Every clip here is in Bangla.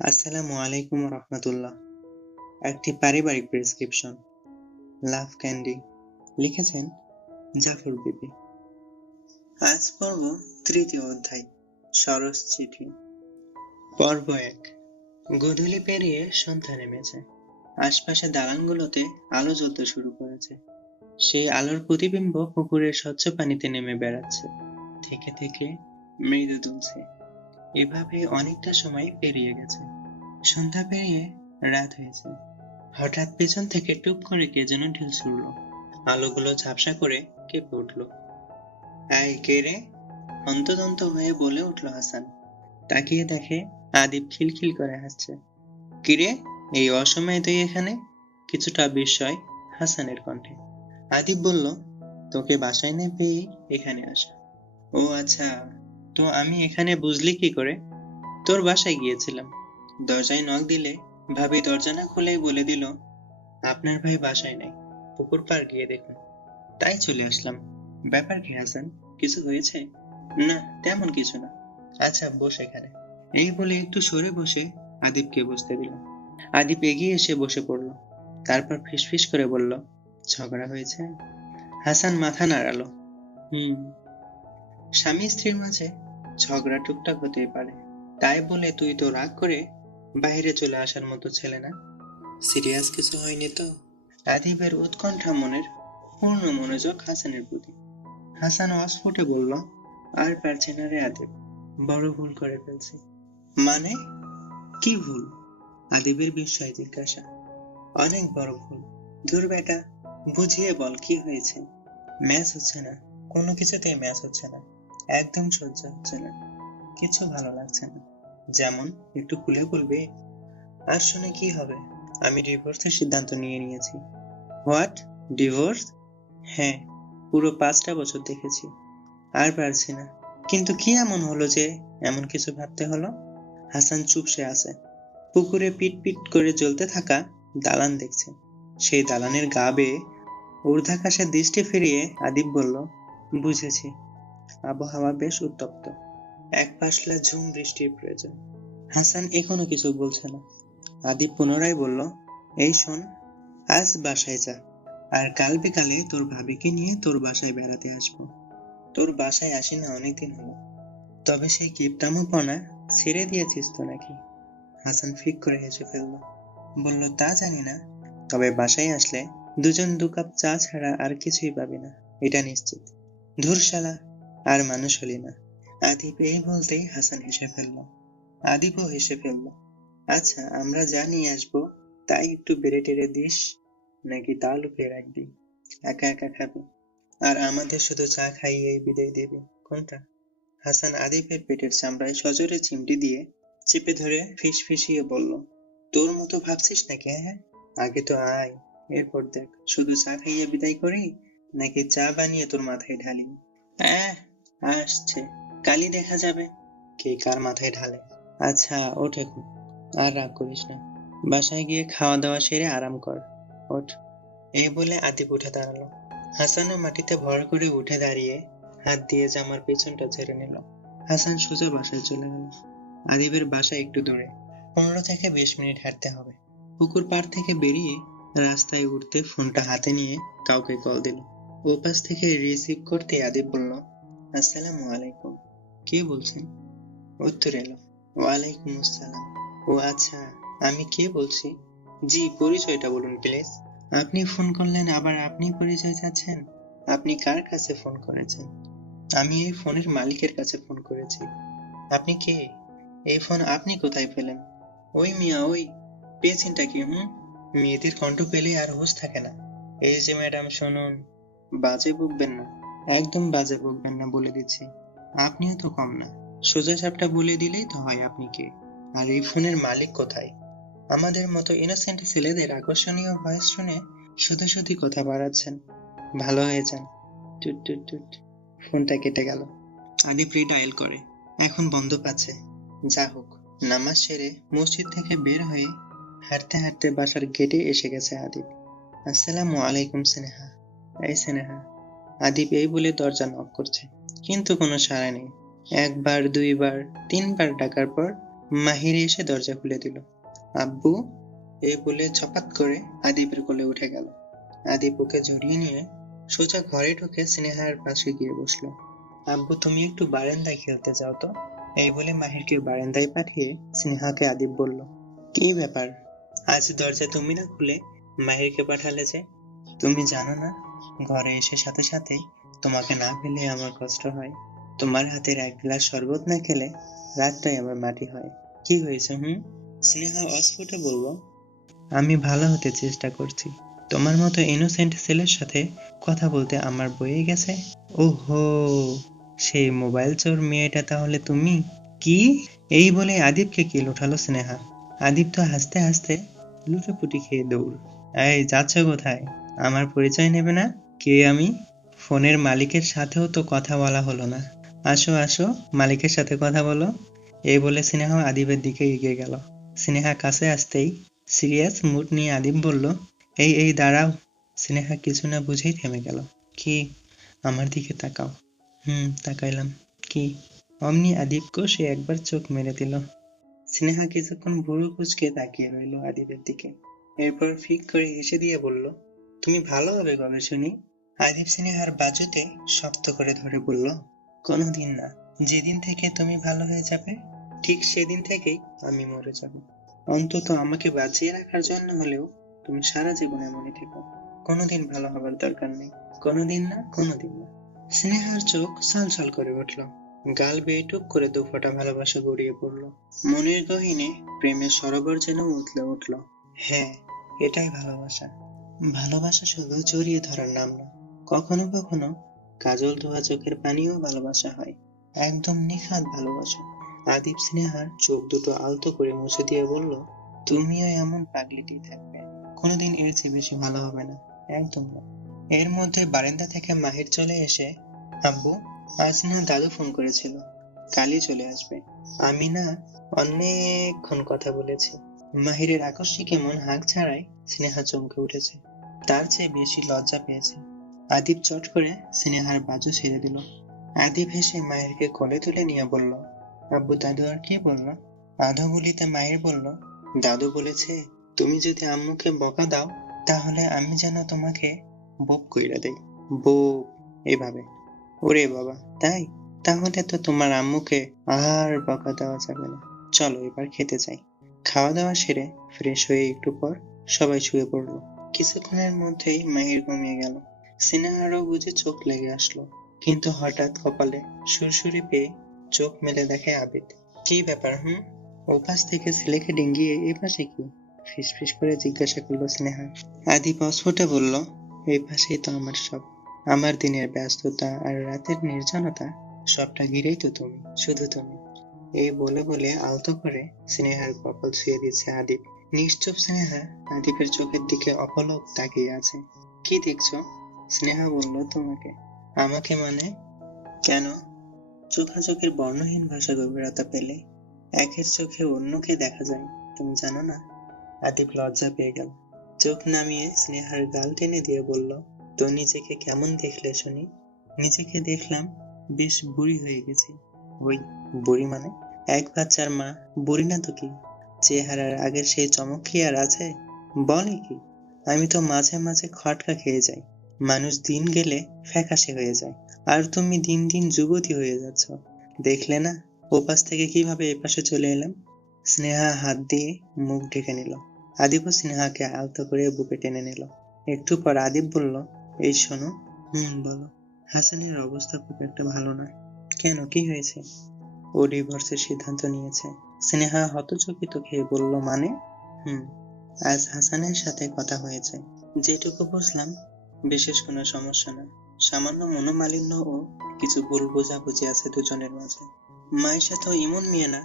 আসসালামু আলাইকুম রহমতুল্লাহ। একটি পারিবারিক প্রেসক্রিপশন। লাভ ক্যান্ডি। লিখেছেন জাফর বিবি। আজ পর্ব তৃতীয় অধ্যায়, সরস চিঠি। পর্ব ১। গোধূলি পেরিয়ে সন্ধ্যা নেমেছে। আশপাশে দালানগুলোতে আলো জ্বলতে শুরু করেছে। সেই আলোর প্রতিবিম্ব পুকুরের স্বচ্ছ পানিতে নেমে বেড়াচ্ছে, থেকে থেকে মৃদু দুলছে। এভাবে অনেকটা সময় পেরিয়ে গেছে। সন্ধ্যা পেরিয়ে রাত হয়েছে। হঠাৎ পেছন থেকে টুপ করে কে যেন ঢিল ছুড়লো। আলোগুলো ঝাপসা করে কেঁপে উঠল। এই কে রে? হন্তদন্ত হয়ে বলে উঠল হাসান। তাকিয়ে দেখে আদিব খিলখিল করে হাসছে। কিরে, এই অসময়ে তুই এখানে? কিছুটা বিস্ময় হাসানের কণ্ঠে। আদিব বলল, তোকে বাসায় না পেয়ে এখানে আসা। ও আচ্ছা, তো আমি এখানে বুঝলি কি করে? তোর বাসায় গিয়েছিলাম। দরজায় নক দিলে ভাবি দরজা না খুলেই বলে দিল, আপনার ভাই বাসায় নাই, পুকুর পাড় গিয়ে দেখুন। তাই চলে আসলাম। ব্যাপার কি হাসান, কিছু হয়েছে? না, তেমন কিছু না। আচ্ছা বস এখানে। এই বলে একটু সরে বসে আদিবকে বসতে দিল। আদিব এগিয়ে এসে বসে পড়ল। তারপর ফিসফিস করে বলল, ঝগড়া হয়েছে? হাসান মাথা নাড়ালো। হুম। স্বামী স্ত্রীর মাঝে ঝগড়া টুকটাক হতেই পারে, তাই বলে তুই তো রাগ করে বাইরে চলে আসার মতো ছেলে না। সিরিয়াস কিছু হয়নি তো? আদিবের উৎকণ্ঠা মনের পূর্ণ মনোযোগ হাসানের প্রতি। হাসান অস্ফুটে বলল, আর পারছি না রে আদিব, বড় ভুল করে ফেলছি। মানে? কি ভুল? আদিবের বিস্ময় জিজ্ঞাসা। অনেক বড় ভুল। ধুর বেটা, বুঝিয়ে বল কি হয়েছে। ম্যাচ হচ্ছে না, কোনো কিছুতেই ম্যাচ হচ্ছে না। একদম সহ্য হচ্ছে না, কিছু ভালো লাগছে না। যেমন? একটু খুলে বলবে? আর শুনে কি হবে? আমি ডিভোর্সের সিদ্ধান্ত নিয়ে নিয়েছি। হোয়াট? ডিভোর্স? হ্যাঁ, পুরো 5টা বছর দেখেছি, আর পারছি না। কিন্তু কি এমন হলো যে এমন কিছু ভাবতে হলো? হাসান চুপসে আছে। পুকুরে পিট পিট করে জ্বলতে থাকা দালান দেখছে। সেই দালানের গা বেয়ে ঊর্ধ্বাকাশে দৃষ্টি ফিরিয়ে আদিব বলল, বুঝেছি, আবহাওয়া বেশ উত্তপ্ত, এক পাশলা ঝুম বৃষ্টির প্রয়োজন। হাসান এখনো কিছু বলছে না। আদিব পুনরায় বলল, এই শোন, আজ বাসায় যা, আর কাল বিকালে তোর ভাবিকে নিয়ে তোর বাসায় বেড়াতে আসবো। তোর বাসায় আসি না অনেকদিন হলো। তবে সেই কিপটামোপনা ছেড়ে দিয়েছিস তো নাকি? হাসান ফিক করে হেসে ফেলল। বলল, তা জানি না, তবে বাসায় আসলে দুজন 2 কাপ চা ছাড়া আর কিছুই পাবি না, এটা নিশ্চিত। ধুর শালা, আর মানুষ হলি না। আদিব এই বলতেই হাসান হেসে ফেলল। আদিবও হেসে ফেলল। আচ্ছা, আমরা যা নিয়ে আসবো তাই একটু বেড়ে টেড়ে দিস, নাকি তা লুকিয়ে রাখবি? একা একা খাবি, আর আমাদের শুধু চা খাইয়েই বিদায় দেবে, কোনটা? হাসান আদিফের পেটের চামড়ায় সজোরে চিমটি দিয়ে চেপে ধরে ফিসফিসিয়ে বলল, তোর মতো ভাবছিস নাকি? হ্যাঁ, আগে তো আয়, এরপর দেখ শুধু চা খাইয়ে বিদায় করি, নাকি চা বানিয়ে তোর মাথায় ঢালি। আহ, আসছে, কালই দেখা যাবে কে কার মাথায় ঢালে। আচ্ছা ওঠ এখন, আর রাগ করিস না। বাসায় গিয়ে খাওয়া দাওয়া সেরে আরাম কর। ওঠ। এই বলে আদিব উঠে দাঁড়ালো। হাসানও মাটিতে ভর করে উঠে দাঁড়িয়ে হাত দিয়ে জামার পেছনটা ঝেড়ে নিল। হাসান সোজা বাসায় চলে গেল। আদিবের বাসা একটু দূরে, 15 থেকে 20 মিনিট হাঁটতে হবে। পুকুর পাড় থেকে বেরিয়ে রাস্তায় উঠতে ফোনটা হাতে নিয়ে কাউকে কল দিল। ওপাশ থেকে রিসিভ করতে আদিব বলল, আসসালামু আলাইকুম। কে বলছেন? উত্তর এলো, ওয়ালাইকুম আসসালাম। ও আচ্ছা, আমি কে বলছি? জি, পরিচয়টা বলুন প্লিজ। আপনি ফোন করলেন, আবার আপনি পরিচয় চাচ্ছেন? আপনি কার কাছে ফোন করেছেন? আমি এই ফোনের মালিকের কাছে ফোন করেছি। আপনি কে? এই ফোন আপনি কোথায় পেলেন? ওই মিয়া ওই, পেয়েছেনটা কি? মেয়েদের কণ্ঠ পেলে আর হুঁশ থাকে না। এই যে ম্যাডাম শুনুন, বাজে বকবেন না, একদম বাজে বকবেন না বলে দিচ্ছি। আপনিও তো কম না, সোজা সাপটা বলে দিলেই তো হয় আপনি কে, আর এই ফোনের মালিক কোথায়। আমাদের মতো ইনোসেন্ট ছেলেদের আকর্ষণীয় ভয়েস শুনে শুধু শুধু কথা বাড়াচ্ছেন। ভালো হয়ে যান। টুট টুট টুট। ফোনটা কেটে গেল। আদিব ডায়াল করে, এখন বন্ধ পাচ্ছে। যা হোক, নামাজ সেরে মসজিদ থেকে বের হয়ে হাঁটতে হাঁটতে বাসার গেটে এসে গেছে আদিব। আসসালামু আলাইকুম স্নেহা। এই স্নেহা। আদিব এই বলে দরজা নক করছে, কিন্তু কোনো সাড়া নেই। 1 বার 2 বার 3 বার ডাকার পর মাহির এসে দরজা খুলে দিল। আব্বু, এই বলে চপাত করে আদিপের কোলে উঠে গেল। আদিপ ওকে জড়িয়ে নিয়ে সোজা ঘরে ঢুকে স্নেহার পাশে গিয়ে বসলো। আব্বু, তুমি একটু বারান্দায় খেলতে যাও তো। এই বলে মাহিরকে বারান্দায় পাঠিয়ে স্নেহাকে আদিপ বলল, কি ব্যাপার, আজ দরজা তুমি না খুলে মাহিরকে পাঠালে যে? তুমি জানো না, ঘরে এসে সাথে সাথেই তোমাকে না পেলে আমার কষ্ট হয়। তোমার হাতের এক গ্লাস শরবত না খেলে রাতটাই আমার মাটি হয়। কি হয়েছে? স্নেহা অস্ফুটে বলল, আমি ভালো হতে চেষ্টা করছি, তোমার মতো ইনোসেন্ট ছেলের সাথে কথা বলতে আমার বয়ে গেছে। ওহো, সেই মোবাইল চোর মেয়েটা তাহলে তুমি? কি? এই বলে আদিপকে কিল উঠালো স্নেহা। আদিপ তো হাসতে হাসতে লুটোপুটি খেয়ে দৌড়। এই যাচ্ছ কোথায়? আমার পরিচয় নেবে না? কে আমি? ফোনের মালিকের সাথেও তো কথা বলা হলো না। আসো আসো, মালিকের সাথে কথা বলো। এই বলে স্নেহা আদিপের দিকে এগিয়ে গেল। স্নেহা কাছে আসতেই সিরিয়াস মুড নিয়ে আদিপ বলল, এই এই দাঁড়াও। স্নেহা কিছু না বুঝেই থেমে গেল। কি? আমার দিকে তাকাও। তাকাইলাম। কি? অমনি আদিপকেও সে একবার চোখ মেরে দিল। স্নেহা কিছুক্ষণ ভুরু কুঁচকে তাকিয়ে রইল আদিপের দিকে। এরপর ফিক করে হেসে দিয়ে বলল, তুমি ভালো হবে কবে শুনি? আদিপ স্নেহার বাজুতে শক্ত করে ধরে বলল, কোনোদিন না। যেদিন থেকে তুমি ভালো হয়ে যাবে ঠিক সেদিন থেকেই আমি মরে যাব। অন্তত আমাকে বাঁচিয়ে রাখার জন্য হলেও তুমি সারা জীবন এমনই থেকো। কোনোদিন ভালো হবার দরকার নেই। কোনোদিন না, কোনোদিন না। স্নেহার চোখ ছলছল করে উঠল। গাল বেয়ে টুপ করে দুফোঁটা ভালোবাসা গড়িয়ে পড়ল। মনের গহীনে প্রেমের সরোবর যেন উথলে উঠল। হ্যাঁ, এটাই ভালোবাসা। ভালোবাসা শুধু জড়িয়ে ধরার নাম না, কখনো কখনো কাজল ধোয়া চোখের পানিও ভালোবাসা হয়। একদম নিখাদ ভালোবাসা। আদিপ স্নেহার চোখ দুটো আলতো করে মুছে দিয়ে বলল, তুমিও এমন পাগলিটি থাকবে, কোনোদিন এর চেয়ে বেশি ভালো হবে না, একদম না। এর মধ্যে বারান্দা থেকে মাহির চলে এসে, আব্বু, আজ না দাদু ফোন করেছিল, কালই চলে আসবে। আমি না অনেকক্ষণ কথা বলেছি। মাহিরের আকস্মিক এমন হাঁক ছাড়াই স্নেহা চমকে উঠেছে। তার চেয়ে বেশি লজ্জা পেয়েছে। আদিপ চট করে স্নেহার বাজু ছেড়ে দিল। আদিপ হেসে মাহিরকে কোলে তুলে নিয়ে বলল, আব্বু, দাদু আর কি বলল? আধো বলিতে মাহির বলল, দাদু বলেছে তুমি যদি আম্মুকে বকা দাও তাহলে আমি যেন তোমাকে বোপ কইরা দেই। বোপ? এইভাবে? ওরে বাবা, তাই? তাহলে তো তোমার আম্মুকে আর বকা দেওয়া যাবে না। চলো এবার খেতে যাই। খাওয়া দাওয়া সেরে ফ্রেশ হয়ে একটু পর সবাই শুয়ে পড়লো। কিছুক্ষণের মধ্যেই মাহির ঘুমিয়ে গেল। সিনেহারও বুঝি চোখ লেগে আসলো, কিন্তু হঠাৎ কপালে সুরসুরি পেয়ে চোখ মেলে দেখে আবিদ। কি ব্যাপার? ওপাশ থেকে ছেলেকে ডিঙ্গিয়ে এ পাশে কি? ফিসফিস করে জিজ্ঞাসা করলো স্নেহা। আদিপ অস্ফুটে বলল, এই পাশেই তো আমার সব। আমার দিনের ব্যস্ততা আর রাতের নির্জনতা সবটা ঘিরেই তো তুমি, শুধু তুমি। এই বলে বলে আলতো করে স্নেহার কপাল ছুঁয়ে দিচ্ছে আদিপ। নিশ্চুপ স্নেহা আদিপের চোখের দিকে অপলক তাকিয়ে আছে। কি দেখছো? স্নেহা বলল, তোমাকে। আমাকে মানে? কেন? চোখাচোখের বর্ণহীন ভাষা গভীরতা পেলে একের চোখে অন্যকে দেখা যায়, তুমি জানো না? আদিপ লজ্জা পেয়ে গেল। চোখ নামিয়ে স্নেহার গাল টেনে দিয়ে বলল, তো নিজেকে কেমন দেখলে শুনি? নিজেকে দেখলাম বেশ বুড়ি হয়ে গেছি। ওই, বুড়ি মানে? এক বাচ্চার মা, বুড়ি না তো কি? চেহারার আগের সেই চমক কি আর আছে? বলে কি? আমি তো মাঝে মাঝে খটকা খেয়ে যাই। মানুষ দিন গেলে ফ্যাকাশে হয়ে যায়, আর তুমি দিন দিন যুবতী হয়ে যাচ্ছ। দেখলে না ওপাশ থেকে কিভাবে এপাশে চলে এলাম? স্নেহা হাত দিয়ে মুখ ঢেকে নিল। আদিপও স্নেহাকে আলতো করে বুকে টেনে নিল। একটু পর আদিপ বলল, এই শোনো। বলো। হাসানের অবস্থা খুব একটা ভালো না। কেন, কি হয়েছে? ও ডিভোর্সের সিদ্ধান্ত নিয়েছে। স্নেহা হতচকিত খেয়ে বলল, মানে? আজ হাসানের সাথে কথা হয়েছে। যেটুকু বুঝলাম বিশেষ কোনো সমস্যা না, সামান্য মনোমালিন্য ও কিছু ভুল বোঝাবুঝি আছে দুজনের মাঝে। মায়ের সাথেও এমন মেয়ে না,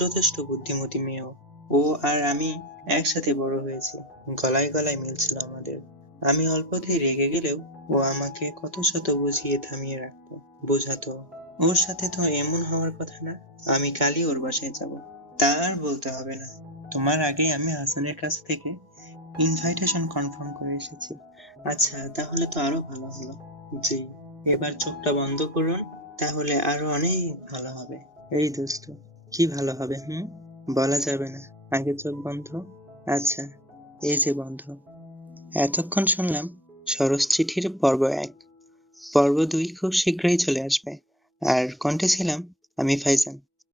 যথেষ্ট বুদ্ধিমতী মেয়েও। ও আর আমি একসাথে বড় হয়েছি, গলায় গলায় মিল ছিল আমাদের। আমি অল্পতেই রেগে গেলেও ও আমাকে কত শত বুঝিয়ে থামিয়ে রাখতো, বোঝাতো। ওর সাথে তো এমন হওয়ার কথা না। আমি কালই ওর বাসায় যাব। তা আর বলতে হবে না, তোমার আগেই আমি হাসানের কাছ থেকে ইনভাইটেশন কনফার্ম করে এসেছি। আচ্ছা, তাহলে তো আরো ভালো হলো। জি, এবার চোখটা বন্ধ করুন, তাহলে আরো অনেক ভালো হবে। এই দোস্ত, কি ভালো হবে? বলা যাবে না, আগে চোখ বন্ধ। আচ্ছা, এই যে বন্ধ। এতক্ষণ শুনলাম সরস চিঠির পর্ব ১, পর্ব ২ খুব শীঘ্রই চলে আসবে। আর কণ্ঠে ছিলাম আমি ফাইজান।